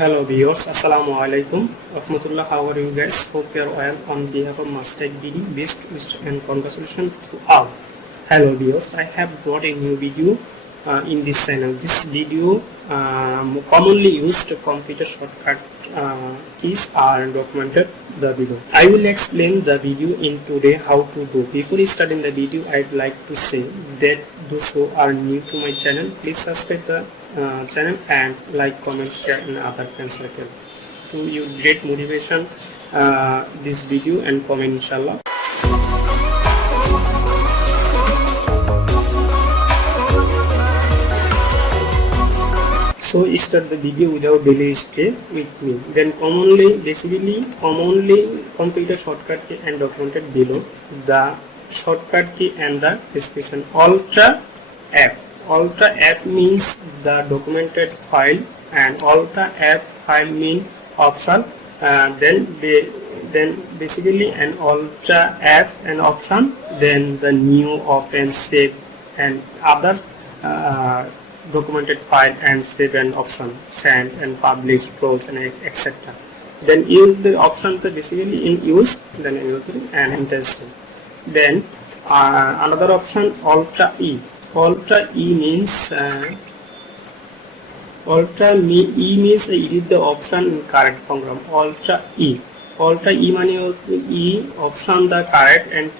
Hello viewers, Assalamu alaikum rahmatullah. How are you guys? Hope you are well. On behalf of Master BD, best wisdom and congratulations to all. Hello viewers, I have brought a new video in this channel. This video commonly used computer shortcut keys are documented the below. I will explain the video in today how to do. Before starting the video, I'd like to say that those who are new to my channel, please subscribe the channel and like, comment, share in other friends circle. To you great motivation this video and comment inshallah. So start the video without delay. Stay with me. Then commonly computer shortcut key and documented below. The shortcut key and the description. Ctrl F. Ctrl F means the documented file, and Ctrl F file mean option. Then basically an Ctrl F an option. Then the new, open, save, and other documented file and save and option, send and publish, close, and etc. Then use the option to basically in use, then and interesting. Then another option, Ctrl E. Ctrl E means means edit the option in correct program. Ctrl E means E option the correct and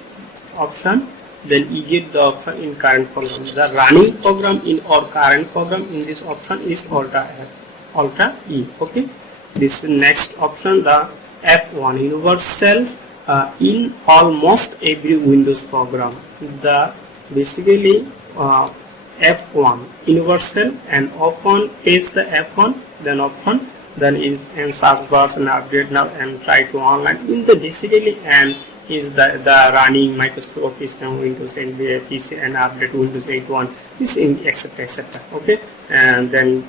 option. Then edit the option in current program. The running program in or current program in this option is Ctrl E. Okay. This next option, the F1 universal in almost every Windows program. The basically F1 universal and F1 is the F1 then option, then is and search bars and update now and try to online in the basically and is the running Microsoft Office and Windows and PC and update Windows 8.1 is in etc. Okay, and then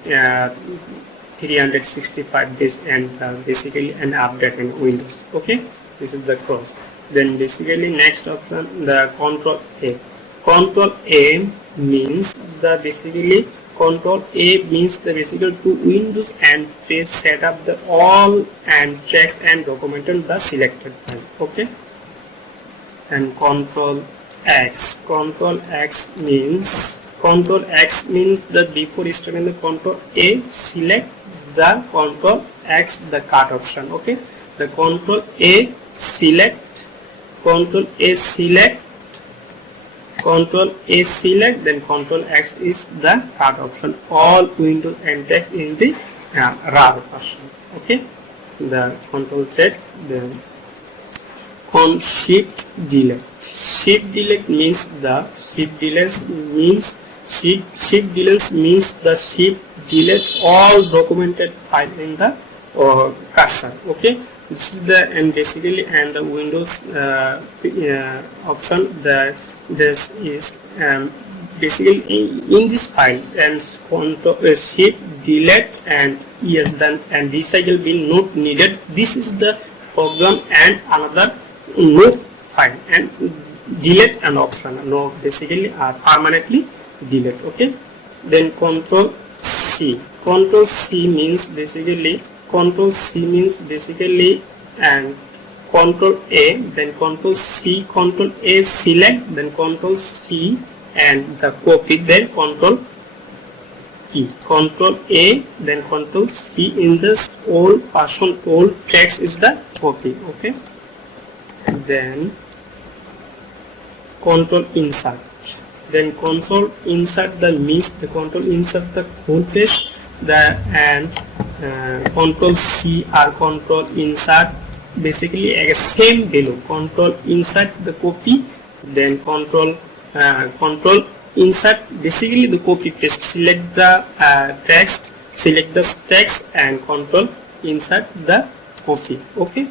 365 days and basically an update in Windows. Okay, this is the cross. Then basically next option, the Ctrl A. Ctrl A means the basically Ctrl A means the basically to Windows and face set up the all and text and documented the selected file. Okay. And Ctrl X. Ctrl X means that before starting the Ctrl A, select the Ctrl X the cut option. Okay, the Ctrl A select, Ctrl A select, then Ctrl X is the cut option. All Windows and text in the RAR version. Okay, the Ctrl Z, then Shift delete. Shift delete means the shift delete means the shift delete all documented file in the cursor. Okay, this is the and basically and the Windows option. This is basically in this file and Ctrl shift delete and yes then and recycle bin not needed. This is the program and another no file and delete an option no basically permanently delete. Okay, then Ctrl C. Ctrl C means basically and Ctrl A, then Ctrl C, Ctrl A select, then Ctrl C and the copy, then Ctrl key, Ctrl A, then Ctrl C in this old version old text is the copy. Okay, then Ctrl insert, then Ctrl insert the means the Ctrl insert the whole page, the and Ctrl C or Ctrl insert basically same below. Ctrl insert the copy, then Ctrl insert basically the copy paste, select the text, select the text and Ctrl insert the copy. Okay,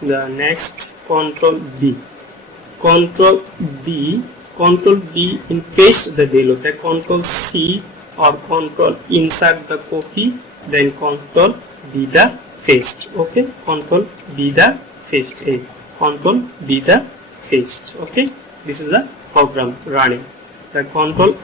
the next Ctrl B. Ctrl B in paste the below, the Ctrl C or Ctrl insert the copy, then Ctrl B the paste. Okay, Ctrl B the paste. Ctrl B the paste. Okay, this is the program running. The Ctrl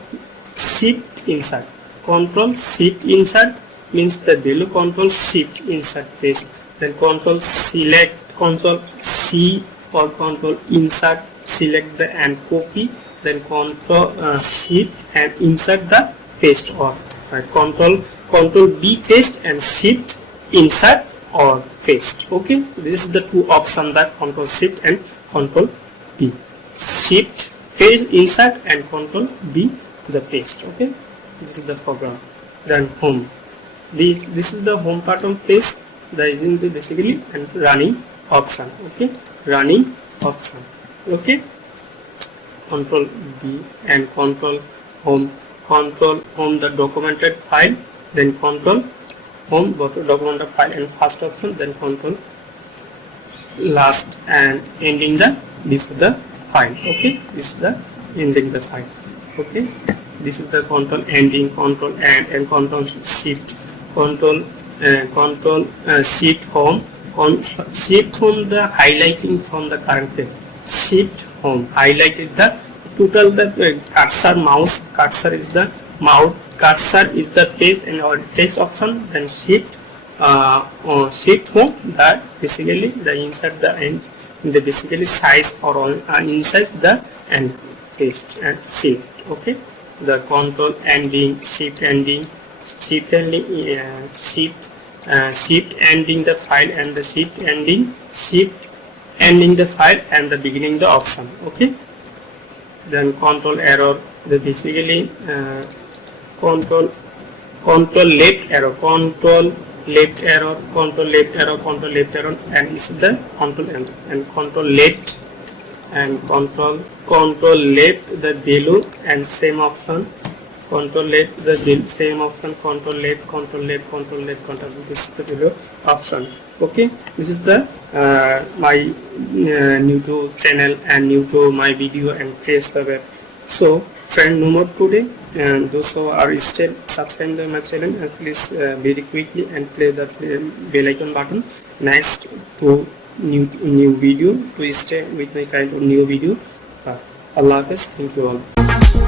Shift insert, Ctrl Shift insert means the below. Ctrl Shift insert paste, then Ctrl select, Ctrl C or Ctrl insert select the and copy, then Ctrl Shift and insert the paste or right. Ctrl B paste and Shift insert or paste. Okay, this is the two options, that Ctrl Shift and Ctrl B. Shift paste insert and Ctrl B the paste. Okay, this is the program. Then home. This is the home button page. That is basically and running option. Okay, running option. Okay, Ctrl B and Ctrl home. Ctrl home the documented file, then Ctrl home documented file and first option, then Ctrl last and ending the before the file. Okay, this is the ending the file. Okay, this is the Ctrl ending, Ctrl and Ctrl Shift, Ctrl Shift home, Shift home the highlighting from the current page. Shift home highlighted the total the cursor, mouse cursor is the mouse cursor is the page and our text option, then Shift Shift home that basically the insert the end the basically size or inside the and paste and Shift. Okay, the Ctrl ending, Shift ending, Shift ending, Shift ending the file and the Shift ending the file and the beginning the option. Okay, then Ctrl arrow the basically Ctrl left arrow, Ctrl left arrow, Ctrl left arrow, Ctrl left arrow, and is the Ctrl and Ctrl left and Ctrl left the below and same option, Ctrl left the same option, Ctrl left, Ctrl left, Ctrl left, Ctrl left. This is the below option. Okay, this is the my new to channel and new to my video and face the web. So friend, no more today, and those who are still subscribe to my channel, please very quickly and play the bell icon button next to new video to stay with my kind of new video. Allah Hafiz, thank you all.